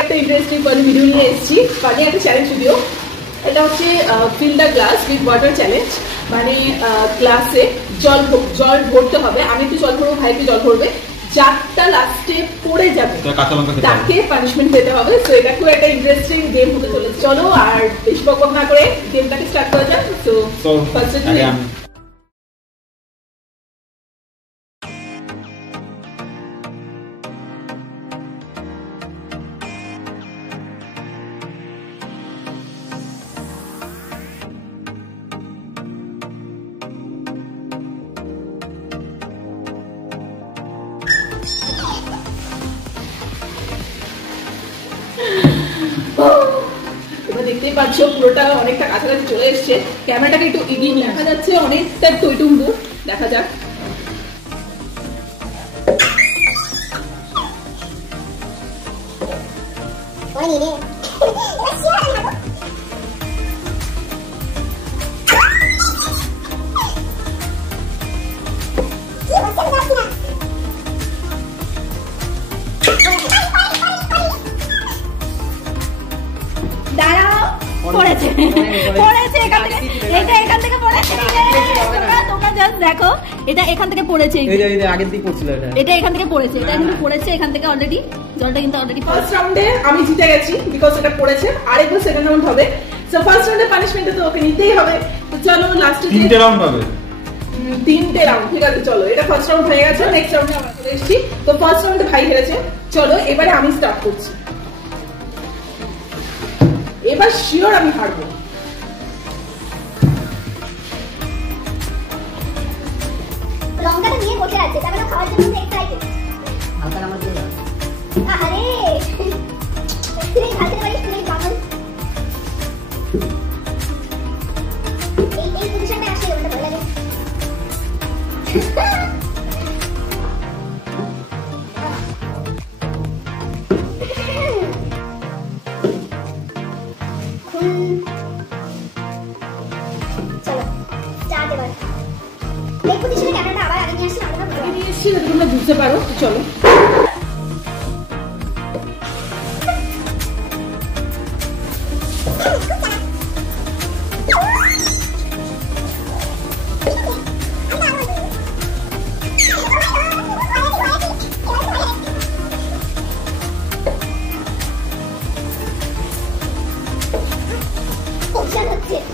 একটা interesting video নিয়ে এসেছি, মানে একটা চ্যালেঞ্জ ভিডিও। এটা হচ্ছে fill the glass with water challenge. মানে গ্লাসে জল ভরতে হবে, আমি একটু জল ভরবো, ভাই একটু জল ভরবে, যারটা লাস্টে পড়ে যাবে তাকে পানিশমেন্ট দিতে হবে। তো এটা খুব একটা ইন্টারেস্টিং গেম হতে চলেছে। চলো আর বেশি বক না করে গেমটাকে স্টার্ট করা যাক। তো ফার্স্টে দেখতেই পাচ্ছ পুরোটা অনেকটা কাছাকাছি চলে এসছে। ক্যামেরাটাকে একটু এগিয়ে নিয়ে দেখা যাচ্ছে অনেকটা টইটুম্বু। দেখা যাক। দেখো এটা এখান থেকে পড়েছে, এটা এখান থেকে পড়েছে, এটা কিন্তু পড়েছে এখান থেকে অলরেডি। জলটা কিন্তু অলরেডি ফার্স্ট রাউন্ডে আমি জিতে গেছি বিকজ এটা পড়েছে। আরেকবার সেকেন্ড রাউন্ড হবে। সো ফার্স্ট রাউন্ডে পানিশমেন্টে তো ওকে নিতেই হবে। তো চলো লাস্টে তিনটে রাউন্ড হবে। তিনটে রাউন্ড, ঠিক আছে। চলো এটা ফার্স্ট রাউন্ড হয়ে গেছে, নেক্সট রাউন্ডে আমরা চলে এসেছি। তো ফার্স্ট রাউন্ডে ভাই হেরেছে। চলো এবারে আমি স্টার্ট করছি। এবার শিওর আমি হারবো। লঙ্কাটা নিয়ে বসে আছে, তার মানে খাওয়ার জন্য এক্সাইটেড। হালকা নামাজ দিয়ে দাও। আরে তুই খাইতে পারিস, তুই পাগল। এই পজিশনে আসে ওটা ভালো লাগে। চলো স্টার্ট এবার। এই পজিশনে ক্যামেরাটা আবার আগে নিয়ে আসি, আমরা তোমরা বুঝতে পারো। চলো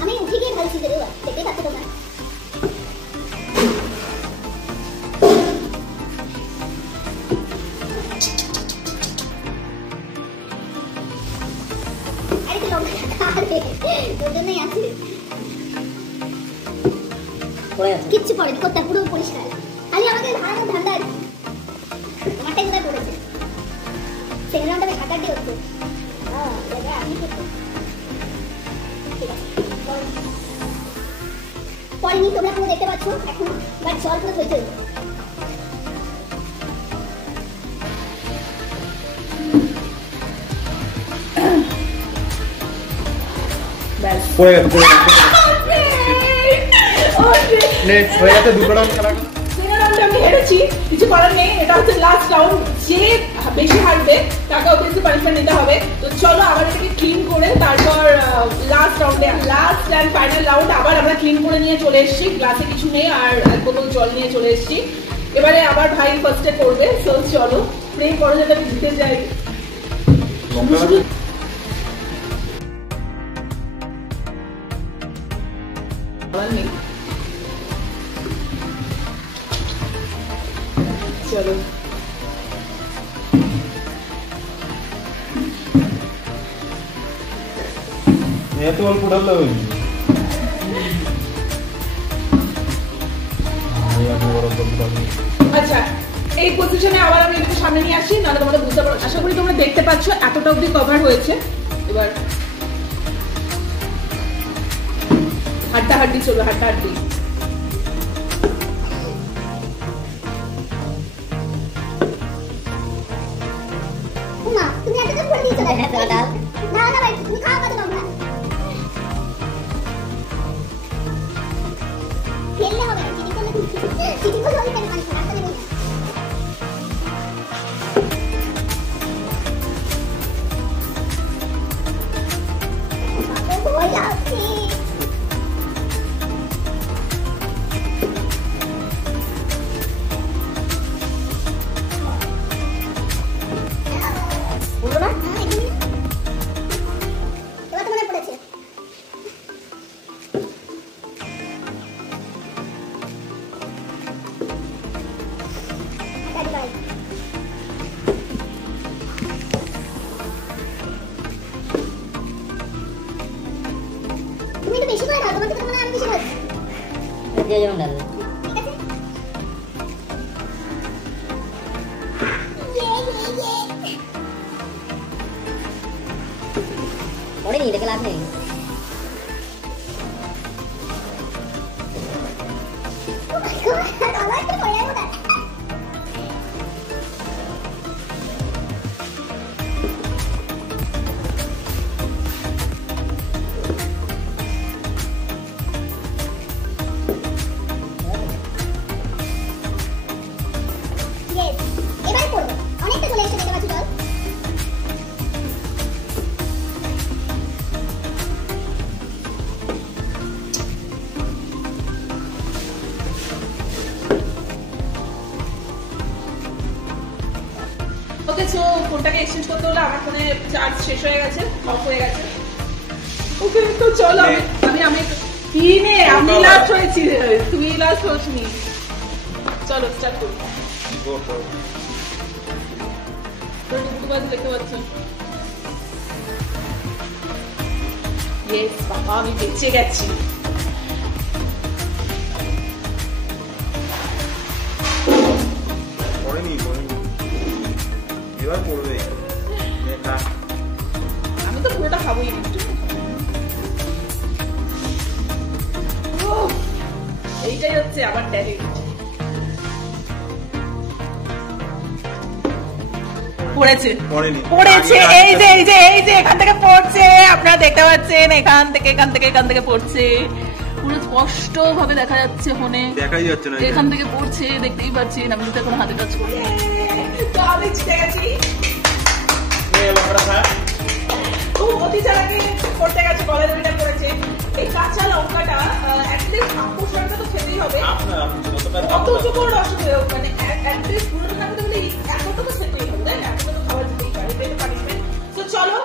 আমি উঠে গিয়ে ঢালছি, দেখতে পাচ্ছি তোমরা। কিচ্ছু পড়ে কোথা পুরো পরিষ্কার। খালি আমাকে ধারণা ধান্দা মাঠে কোথায় পড়েছে। সেকেন্ড রাউন্ডে ঢাকা দিয়ে হচ্ছে। পড়েনি, তোমরা পুরো দেখতে পাচ্ছ এখন। বাট জল পুরো হয়েছে। পড়ে গেছে, নেক্সট হয়ে গেছে। দুটো রাউন্ড খেলা সেকেন্ড রাউন্ডে আমি হেরেছি, কিছু করার নেই। এটা হচ্ছে লাস্ট রাউন্ড, যে বেশি হারবে তাকে অবভিয়াসলি পানিশমেন্ট নিতে হবে। তো চলো আবার এটাকে ক্লিন করে তারপর লাস্ট রাউন্ডে, লাস্ট অ্যান্ড ফাইনাল রাউন্ড আবার আমরা ক্লিন করে নিয়ে চলে এসেছি। গ্লাসে কিছু নেই আর এক বোতল জল নিয়ে চলে এসেছি। এবারে আবার ভাই ফার্স্টে করবে। সো চলো প্রে করো যাতে আমি জিতে যাই। চলো এত অল্প ঢাললে হবে। আচ্ছা এই পজিশনে আবার আমি একটু সামনে নিয়ে আসি, নাহলে তোমরা বুঝতে পারো। আশা করি তোমরা দেখতে পাচ্ছ এতটা অবধি কভার হয়েছে। এবার হাড্ডাহাড্ডি চলবে, হাড্ডাহাড্ডি। তুমি এতটা করে দিয়েছো না না ভাই, তুমি খাওয়া কত তোমরা খেললে হবে না। চিনি করলে চিনি করলে ওই পেন পানি রাস্তা দেবো। জানি, দেখে লাভ নেই। এবারে পড়বো, অনেকটা চলে এসে দেখতে পাচ্ছি জল। ওকে, সো ফোনটাকে এক্সচেঞ্জ করতে হলো, আমার ফোনে চার্জ শেষ হয়ে গেছে, অফ হয়ে গেছে। ওকে, তো চলো আমি কি নে, আমি লাস্ট হয়েছি, তুই লাস্ট হসনি। চলো স্টার্ট করি। দেখতে পাচ্ছ? ইয়েস বাবা, আমি বেঁচে গেছি। আমি তো পুরোটা খাবোই না। এইটাই হচ্ছে আমার ট্যালেন্ট। পড়েছে এই যে এখান থেকে পড়ছে, আপনারা দেখতে পাচ্ছেন, এখান থেকে পড়ছে, পুরো স্পষ্ট ভাবে দেখা যাচ্ছে ফোনে, দেখাই যাচ্ছে না, এখান থেকে পড়ছে, দেখতেই পাচ্ছেন। আমি তো এখন হাতে টাচ করি, তো আমি জিতে গেছি। অতি চালাকি করতে গেছে, গলায় দড়িটা পড়েছে। এই কাঁচা লঙ্কাটা অ্যাটলিস্ট তো খেতেই হবে, অত উঁচু করে অসুবিধা, মানে অ্যাটলিস্ট পুরো রান্না করতে গেলে এতটা তো খেতেই হবে, তাই না? এতটা তো খাবার দিতেই পারে, এটাই তো পানিশমেন্ট। তো চলো,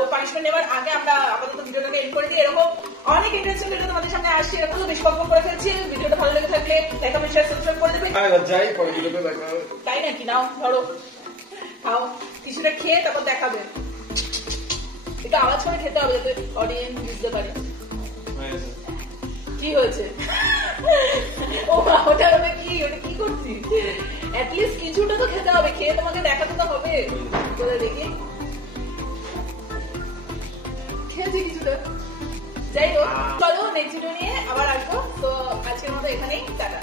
ও পানিশমেন্ট নেওয়ার আগে আমরা আপাতত ভিডিওটাকে এন্ড করে দিই। এরকম অনেক ইন্টারেস্টিং ভিডিও তোমাদের সামনে আসছে, এরকম তো বেশ কম করে ফেলছি। ভিডিওটা ভালো লেগে থাকলে লাইক, কমেন্ট, শেয়ার, সাবস্ক্রাইব করে দেবে। তাই নাকি? নাও ধরো, খাও, কিছুটা খেয়ে তারপর দেখাবে। একটু আওয়াজ করে খেতে হবে যাতে অডিয়েন্স বুঝতে পারে কি হয়েছে। ওটা কি করছিস? অ্যাটলিস্ট কিছুটা তো খেতে হবে, খেয়ে তোমাকে দেখাতে তো হবে। দেখি খেয়েছি কিছুটা। যাই হোক, চলো নেক্সট ভিডিও নিয়ে আবার আসবো। তো আজকের মতো এখানেই টাটা।